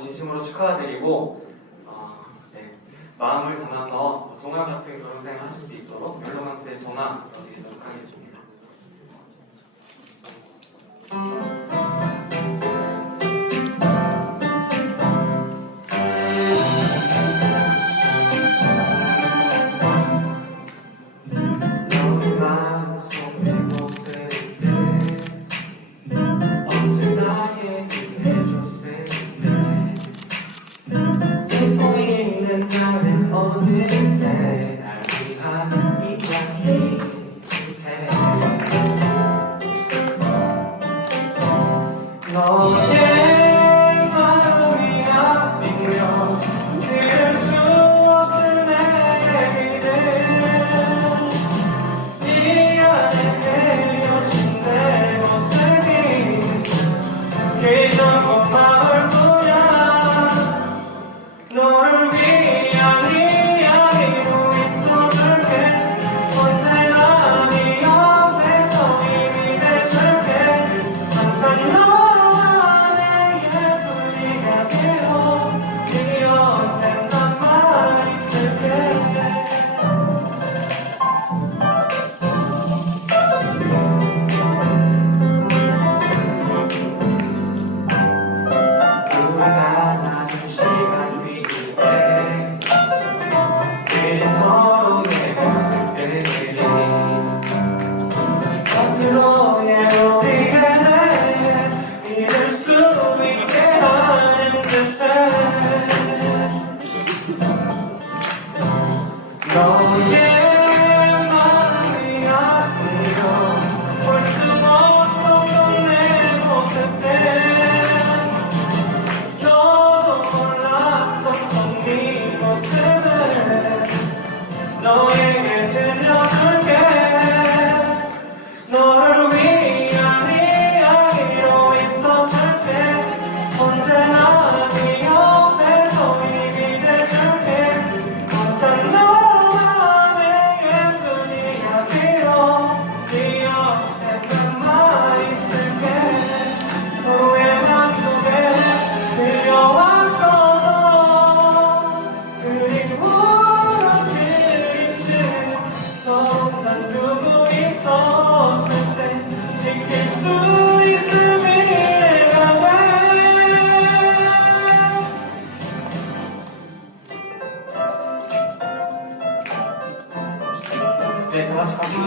진심으로 축하드리고 어, 네, 마음을 담아서 동화 같은 그런 생활 하실 수 있도록 멜로망스의 동화 드리도록 하겠습니다. No. No, yeah. 네, 다 같이 박수.